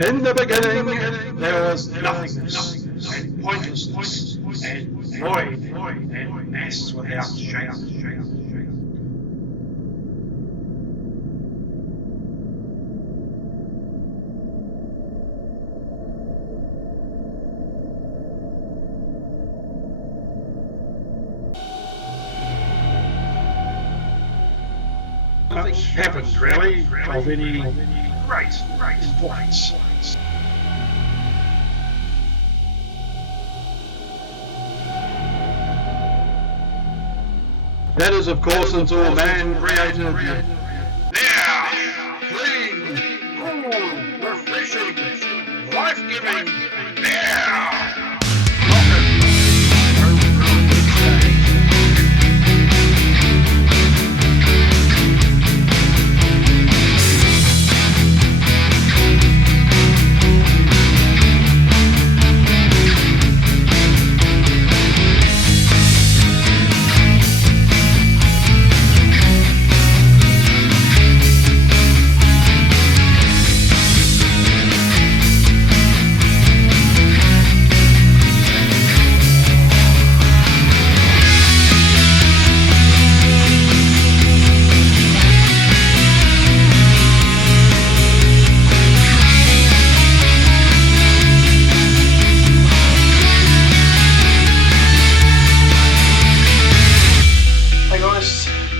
In the beginning, there was nothingness, and pointlessness, and void, and mass without shape. Nothing happened really of any great importance. That is, of course, until man created now, clean, cool, refreshing, life-giving, now.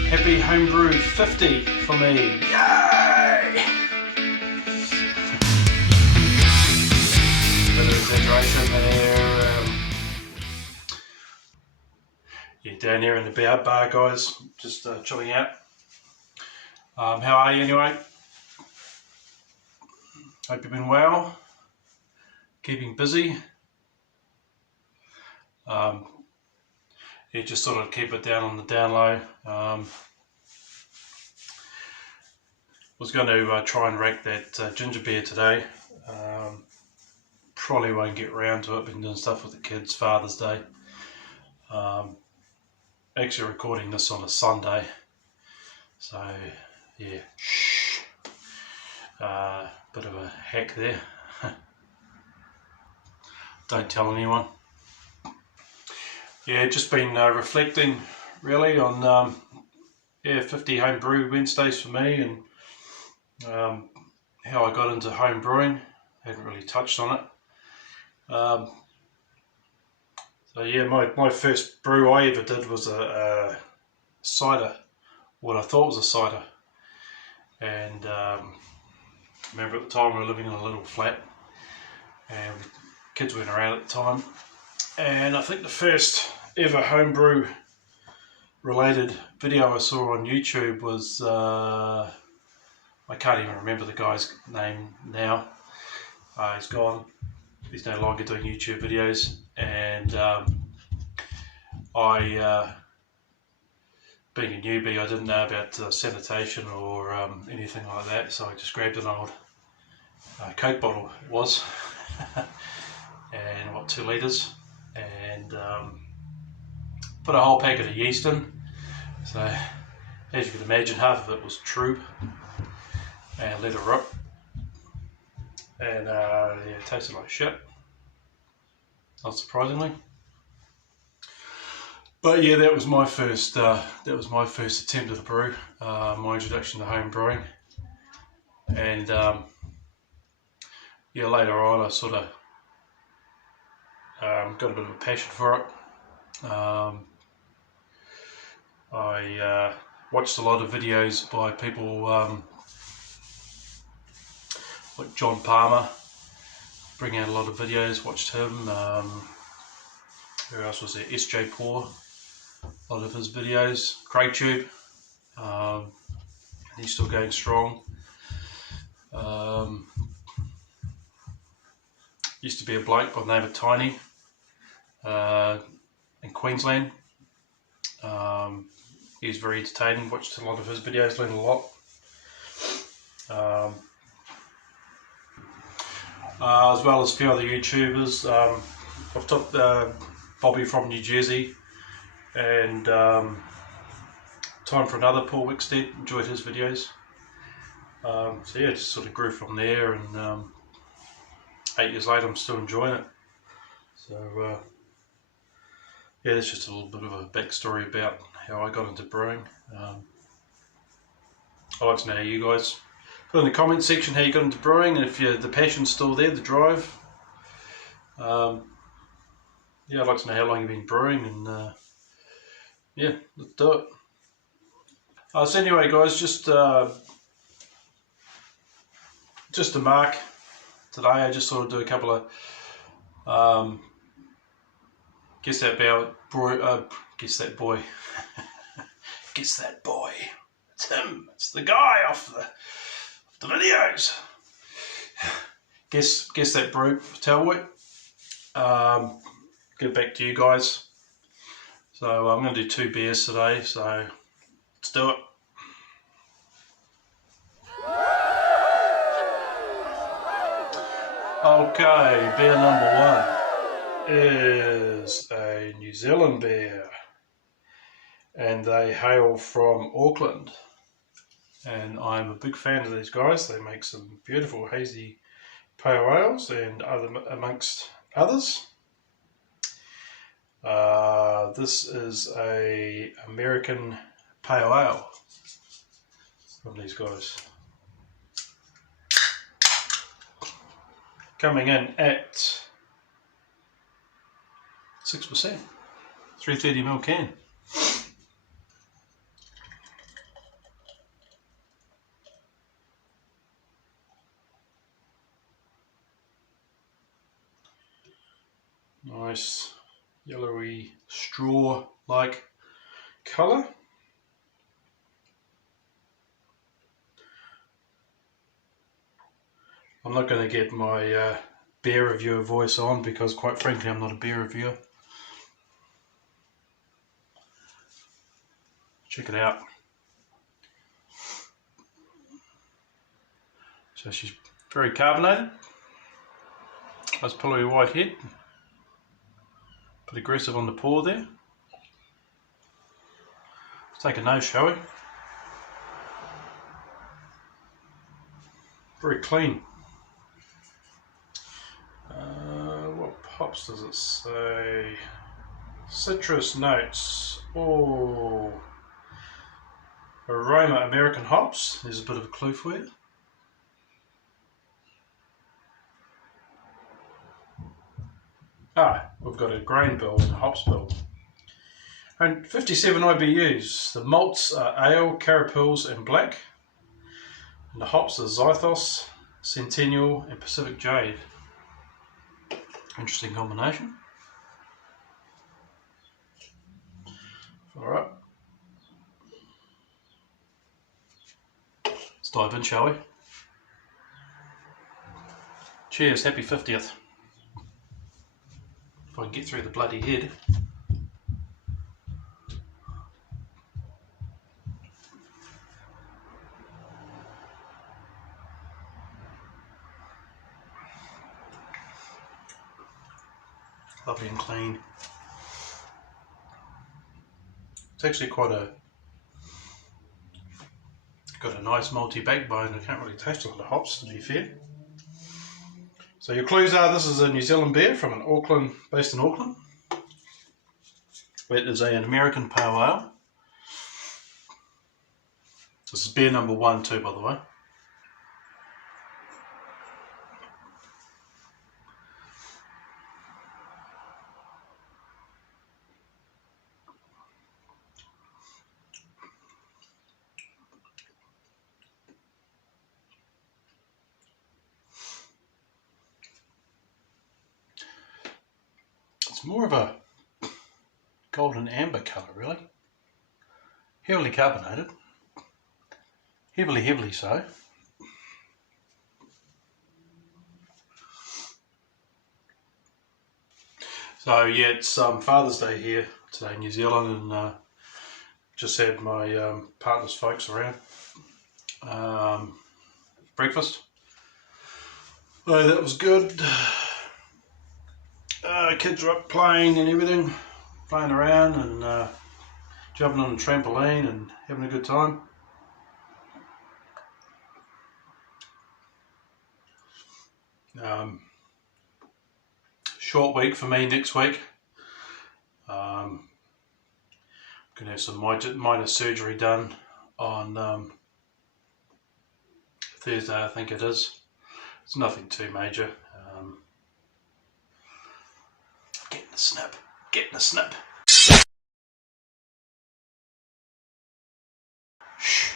Happy homebrew 50 for me. Yay! Bit of exaggeration there. Yeah, down here in the beer bar, guys, just chilling out. How are you anyway? Hope you've been well. Keeping busy. Yeah, just sort of keep it down on the down low. Was going to try and rack that ginger beer today. Probably won't get round to it. Been doing stuff with the kids, Father's Day. Actually recording this on a Sunday, so yeah, bit of a hack there. Don't tell anyone. Yeah, just been reflecting really on 50 home brew Wednesdays for me, and how I got into home brewing. Hadn't really touched on it. So yeah, my first brew I ever did was a cider, what I thought was a cider. And remember at the time we were living in a little flat, and kids weren't around at the time. And I think the first ever homebrew related video I saw on YouTube was, I can't even remember the guy's name now. He's gone. He's no longer doing YouTube videos. And I, being a newbie, I didn't know about sanitation or anything like that, so I just grabbed an old Coke bottle, it was, and 2 litres, and put a whole packet of yeast in. So as you can imagine, half of it was true, and let it rip, and yeah, it tasted like shit, not surprisingly. But yeah, that was my first attempt at a brew, my introduction to home brewing. And yeah, later on I sort of got a bit of a passion for it. I watched a lot of videos by people like John Palmer, bring out a lot of videos, watched him. Who else was there? SJ Poor, a lot of his videos. CraigTube, he's still going strong. Used to be a bloke by the name of Tiny in Queensland. He's very entertaining, watched a lot of his videos, learned a lot. As well as a few other YouTubers. I've took Bobby from New Jersey, and Time for Another, Paul Wickstead, enjoyed his videos. So yeah, just sort of grew from there, and 8 years later I'm still enjoying it. So yeah, that's just a little bit of a backstory about how I got into brewing. I'd like to know how you guys, put in the comment section how you got into brewing, and if the passion's still there, the drive. Yeah, I'd like to know how long you've been brewing, and yeah, let's do it. So anyway guys, just to mark today, I just sort of do a couple of guess that boy guess that boy, it's him, it's the guy off the videos. Guess that brew Talwood. Get back to you guys. So I'm going to do 2 beers today, so let's do it. Okay, beer number 1 is a New Zealand beer, and they hail from Auckland, and I'm a big fan of these guys. They make some beautiful hazy pale ales and amongst others. This is a American pale ale from these guys, coming in at 6%, 330ml can. Nice yellowy straw-like colour. I'm not going to get my beer reviewer voice on because, quite frankly, I'm not a beer reviewer. Check it out. So she's very carbonated. Nice pillowy white head. Bit aggressive on the pour there. Let's take a nose, shall we? Very clean. What hops does it say? Citrus notes. Oh, aroma American hops. There's a bit of a clue for you. We've got a grain bill and a hops bill. And 57 IBUs. The malts are ale, carapils and black. And the hops are Zythos, Centennial and Pacific Jade. Interesting combination. Alright. Let's dive in, shall we? Cheers, happy 50th. If I can get through the bloody head. Lovely and clean. It's actually got a nice malty backbone. I can't really taste a lot of hops, to be fair. So your clues are: this is a New Zealand beer from based in Auckland. It is an American pale ale. This is beer number 1 too, by the way. It's more of a golden amber colour, really. Heavily carbonated. Heavily so. So yeah, it's Father's Day here today in New Zealand, and just had my partner's folks around. Breakfast. So that was good. Kids were up playing and everything, playing around and jumping on a trampoline and having a good time. short week for me next week. I'm going to have some minor surgery done on Thursday, I think it is. It's nothing too major. Getting a snip. Shh.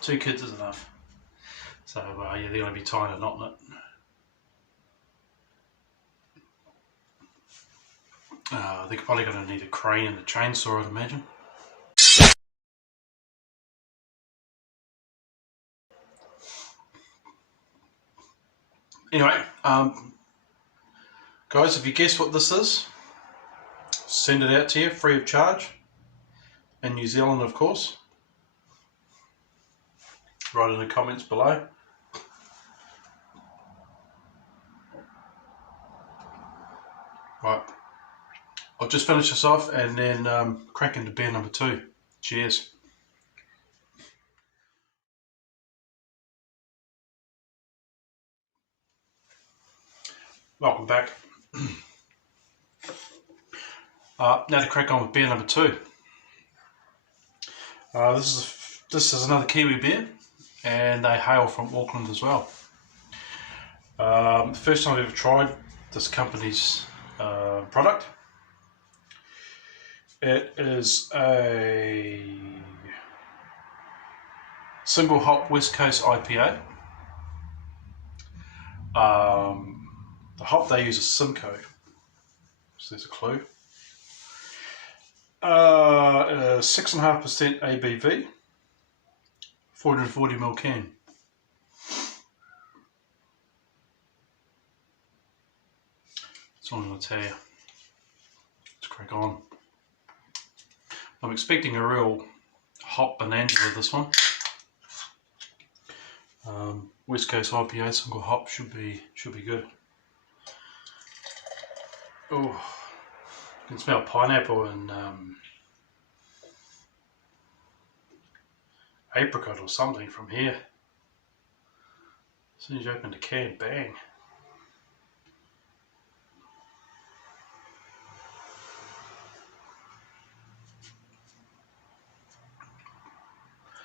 2 kids is enough. So yeah, they're going to be tying a knot in it. They're probably going to need a crane and a chainsaw, I'd imagine. Anyway, guys, if you guess what this is, send it out to you free of charge. In New Zealand, of course. Write in the comments below. Right, I'll just finish this off and then crack into beer number 2. Cheers. Welcome back. Now to crack on with beer number 2. This is another Kiwi beer, and they hail from Auckland as well. The first time I've ever tried this company's product. It is a single hop West Coast IPA. The hop they use is Simcoe, so there's a clue. 6.5% ABV, 440ml can. That's all I'm going to tell you. Let's crack on. I'm expecting a real hop bonanza with this one. West Coast IPA single hop should be good. Oh, you can smell pineapple and apricot or something from here. As soon as you open the can, bang.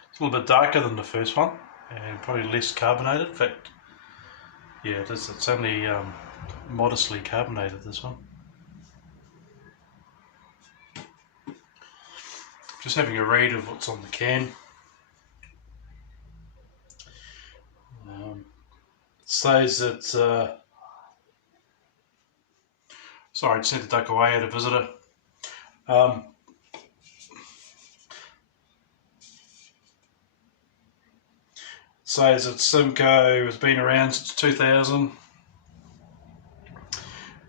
It's a little bit darker than the first one and probably less carbonated. In fact, yeah, it is. It's only modestly carbonated, this one. Just having a read of what's on the can. It says it's sorry, I just had to duck away at a visitor. Says that Simcoe has been around since 2000.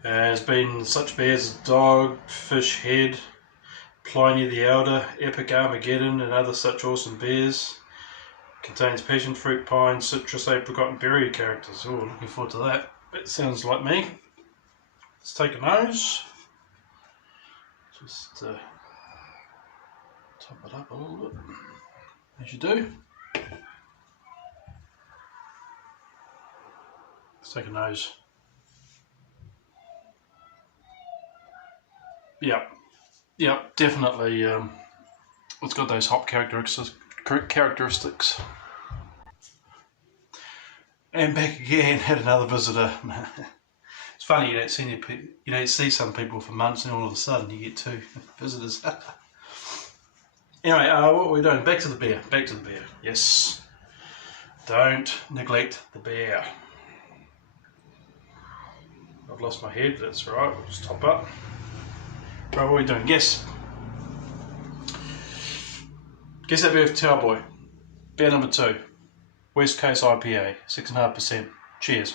Has been such beers as Dogfish Head, Pliny the Elder, Epic Armageddon, and other such awesome beers. Contains passion fruit, pine, citrus, apricot, and berry characters. Oh, looking forward to that. That sounds like me. Let's take a nose. Just top it up a little bit, as you do. Let's take a nose. Yep, definitely. It's got those hop characteristics. And back again, had another visitor. It's funny, you don't see some people for months, and all of a sudden you get 2 visitors. Anyway, what are we doing? Back to the beer. Yes. Don't neglect the beer. I've lost my head, that's right, we'll just top up. Right, what are we doing? Guess that beer for Cowboy. Beer number 2. West Coast IPA, 6.5%. Cheers.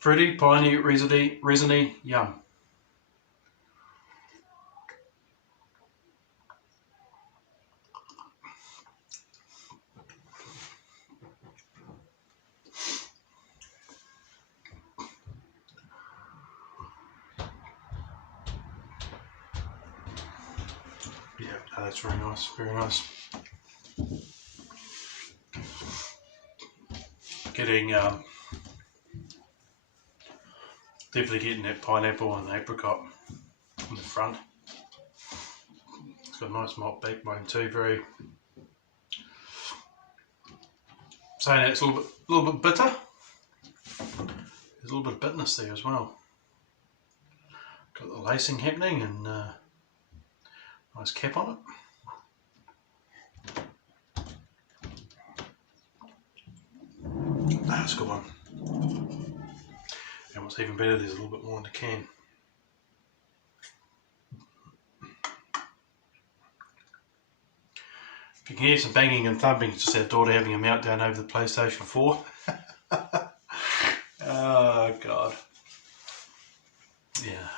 Fruity, piney, resiny, yum. Yeah, that's very nice, very nice. Getting Definitely getting that pineapple and apricot in the front. It's got a nice malt backbone too, very... Saying that it's a little bit bitter. There's a little bit of bitterness there as well. Got the lacing happening and nice cap on it. That's a good one. And what's even better, there's a little bit more in the can. If you can hear some banging and thumping, it's just our daughter having a meltdown over the PlayStation 4. Oh God. Yeah.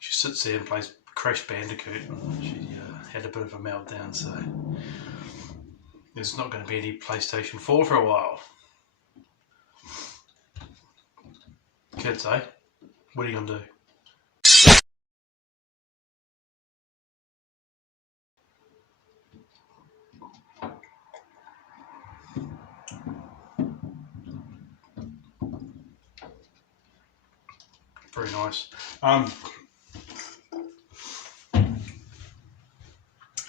She sits there and plays Crash Bandicoot. She had a bit of a meltdown, so there's not going to be any PlayStation 4 for a while. Kids, eh? What are you going to do? Very nice.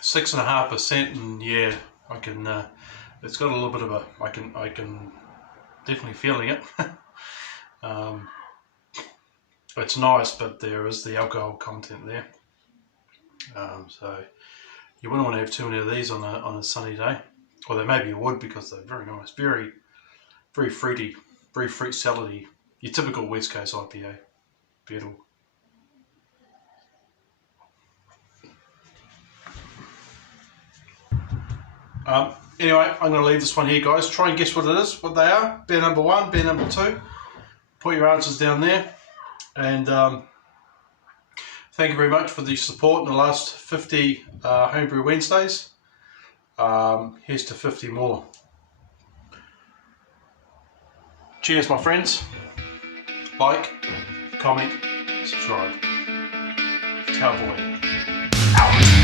6.5%, and yeah, I can. It's got a little bit of a. I can definitely feeling it. It's nice, but there is the alcohol content there. So you wouldn't want to have too many of these on a sunny day. Or maybe you would, because they're very nice, very fruity, very fruit salady. Your typical West Coast IPA. Beautiful. Anyway, I'm going to leave this one here, guys. Try and guess what it is, what they are. Beer number 1, beer number 2. Put your answers down there. And thank you very much for the support in the last 50 Homebrew Wednesdays. Here's to 50 more. Cheers, my friends. Like, comment, subscribe. Cowboy. Out.